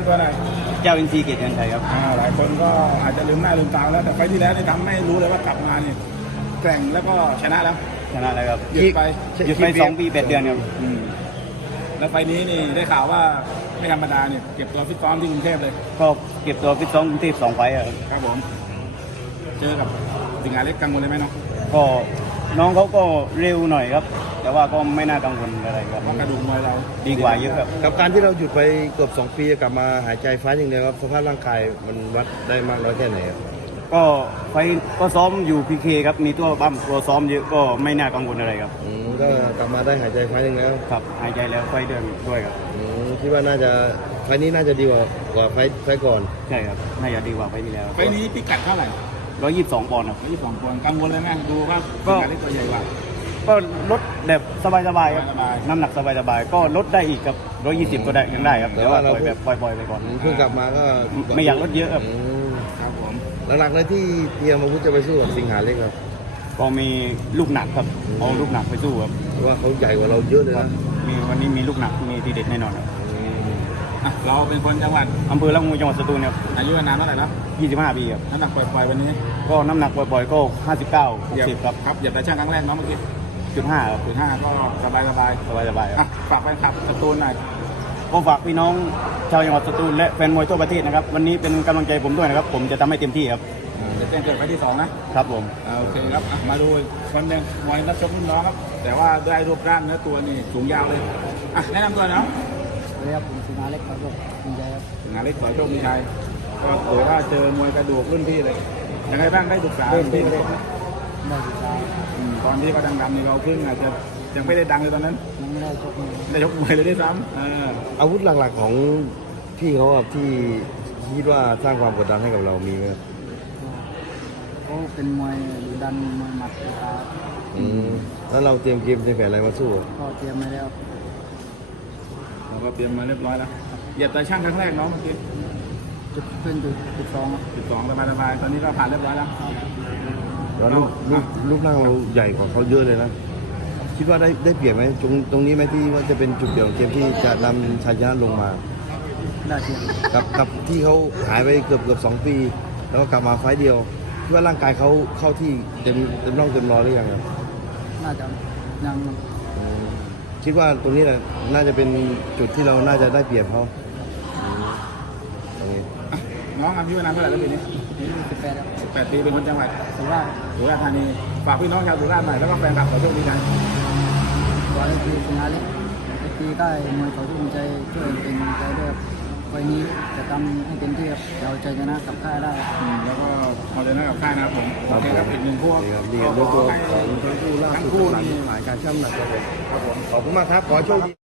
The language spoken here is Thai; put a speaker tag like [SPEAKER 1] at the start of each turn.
[SPEAKER 1] ตัวหน่อย
[SPEAKER 2] เจ้าอินทรีย์เกียรติเงินไทยครับ
[SPEAKER 1] หลายคนก็อาจจะลืมหน้าลืมตาแล้วแต่ไฟที่แล้วนี่ทำให้รู้เลยว่ากลับมานี่แกร่งแล้วก็ชนะแล้ว
[SPEAKER 2] ครับ
[SPEAKER 1] หยุดไป
[SPEAKER 2] 2 ปี 8 เดือนครับ
[SPEAKER 1] แล้วไฟนี้นี่ได้ข่าวว่าไม่ธรรมดาเนี่ยเก็บตัวฟิตซ้อมที่กรุงเทพเลย
[SPEAKER 2] ก็เก็บตัวฟิตซ้อมกรุงเทพ2 ไฟ
[SPEAKER 1] ครับผมเจอกับสิงหาเล็กกังวลเลยไหมน้อง
[SPEAKER 2] ก็น้องเขาก็เร็วหน่อยครับแต่ว่าก็ไม่น่ากังวลอะไรครับ
[SPEAKER 1] เพราะกระดูกมวยเรา
[SPEAKER 2] ดีกว่าเยอะครับ
[SPEAKER 3] กับการที่เราหยุดไปเกือบ2 ปีกลับมาหายใจฟ้าอย่างเดียวครับสภาพร่างกายมันวัดได้มากน้อยแค่ไหนครับ
[SPEAKER 2] ก็ไฟก็ซ้อมอยู่พีเคครับมีตัวบั้มตัวซ้อมเยอะก็ไม่น่ากังวลอะไรครับ
[SPEAKER 3] ก็กลับมาได้หายใจฟ้าอย่างเดียว
[SPEAKER 2] ครับหายใจแล้วไฟเดินด้วยครับ
[SPEAKER 3] คิดว่าน่าจะไฟนี้น่าจะดีกว่าไฟก่อน
[SPEAKER 2] ใช่ครับน่าจะดีกว่าไฟที่แล้ว
[SPEAKER 1] ไฟนี้พิกัดเท่าไหร่
[SPEAKER 2] 122 ปอนด์ครับ
[SPEAKER 1] 122 ปอนด์กังวลเลยไหมดูว่าสิงหาเล็กตัวใหญ่กว่า
[SPEAKER 2] ก็ลดแบบสบายๆครับน้ำหนักสบายๆก็ลดได้อีกกับ120ก็ได้ยังได้ครับแต่ว่าปล่อยแบบปล่อยไปก่อน
[SPEAKER 3] เพิ่งกลับมาก็
[SPEAKER 2] ไม่อยากลดเยอะ
[SPEAKER 1] ครับผม
[SPEAKER 3] หลักๆเลยที่เตรียมอาวุธจะไปสู้กับสิงหาเล็กครับ
[SPEAKER 2] ก็มีลูกหนักครับเอาลูกหนักไปสู้ครับ
[SPEAKER 3] ว่าเขาใหญ่กว่าเราเยอะเลยนะ
[SPEAKER 2] วันนี้มีลูกหนักมีทีเด็ดแน่นอนครับ
[SPEAKER 1] เราเป็นคนจังหวัด
[SPEAKER 2] อำเภอละงูจังหวัดสตูลครับ
[SPEAKER 1] อายุนานเท่าไหร่แล้ว
[SPEAKER 2] 25 ปีครับ
[SPEAKER 1] น้ำหนักปล่อยวันนี้
[SPEAKER 2] ก็น้ำหนักปล่อยก็59 60ครับ
[SPEAKER 1] อย่าไปช่างครั้งแรกน้องเมื่อกี้
[SPEAKER 2] 0.5ครับ
[SPEAKER 1] 0.5ก็สบาย
[SPEAKER 2] ครับ
[SPEAKER 1] ฝากแฟนคลับสตูลหน่อย
[SPEAKER 2] ก็ฝากพี่น้องชาวจังหวัดสตูลและแฟนมวยทั่วประเทศนะครับวันนี้เป็นกำลังใจผมด้วยนะครับผมจะทำให้เต็มที่ครับ
[SPEAKER 1] จะแจ้งเกิดไฟที่2นะครับ
[SPEAKER 2] ผม
[SPEAKER 1] โอเคครับมาดูคนหนึ่งมวยนักชกรุ่นน้องครับแต่ว่าได้รูปร่างเนื้อตัวนี่สูงยาวเลยแนะนำตัวเนาะ
[SPEAKER 2] เรียกผมสิงหาเล็กครับดีใจครับ
[SPEAKER 1] สิงหาเล็กสอยโชคมีชัยก็ถือว่าเจอมวยกระดูกรุ่นพี่เลยยังไงบ้างได้ศึกษาพี่เลย
[SPEAKER 2] ได้ศึกษา
[SPEAKER 1] ตอนที่เขาดังๆนี่เราเพิ่งอาจจะยังไม่ได้ดังเลยตอนนั้น
[SPEAKER 2] ยังไม่ได้ชกมวย
[SPEAKER 1] เลยด้วยซ้
[SPEAKER 3] ำอาวุธหลักๆของพี่เขาที่คิดว่าสร้างความกดดันให้กับเรามีไหม
[SPEAKER 2] เขาเป็นมวยดุดันมวยหมัดขา
[SPEAKER 3] แล้วเราเตรียมเกมเตรียมแผนอะไรมาสู้
[SPEAKER 2] ก็เตรียมมาแล้ว
[SPEAKER 1] เราก็เตรียมมาเรียบร้อยแล้วเหยียบแต่ช่างครั้งแรกน้องเมื่อกี้12สบายตอนนี้ก็ผ่านเรียบร้อยแล้ว
[SPEAKER 3] แล้วรูปร่างเราใหญ่กว่าเขาเยอะเลยนะคิดว่าได้เปรียบไหมตรงนี้ไหมที่ว่าจะเป็นจุดเด่นของเกมที่จะนำชัยชนะลงมา
[SPEAKER 2] ได้เปรียบ
[SPEAKER 3] กับที่เขาหายไปเกือบ2 ปีแล้วก็กลับมาไฟเดียวคิดว่าร่างกายเขาเข้าที่เต็มร่องเต็มรอยหรือยังครับ
[SPEAKER 2] น่าจะยัง
[SPEAKER 3] คิดว่าตรงนี้แหละน่าจะเป็นจุดที่เราน่าจะได้เปรียบเขา
[SPEAKER 1] น้องอายุนานเท่าไหร่แล้วปีนี้18 ปีเป็นคนจังหวัดสุราษฎร์ธานีฝากพี่น้องชาวสุราษฎร์หน่อยแล้วก็แฟนคลับขอโชคดีกัน
[SPEAKER 2] ขอให้ทีมงานเล็กทีได้มวยขอทุ่มใจช่วยเป็นใจด้วยวันนี้จะทำให้เต็มที่ครับเราใจชนะกับค่ายได้
[SPEAKER 1] แล้วก็เอาชนะกับค่ายนะครับผมโอเคครับอีก1 พวก
[SPEAKER 3] ดีด้วยตัวของทั้งคู่ล่าสุดหลายการช่ำหนักครับผมขอบคุณมากครับขอโชคดี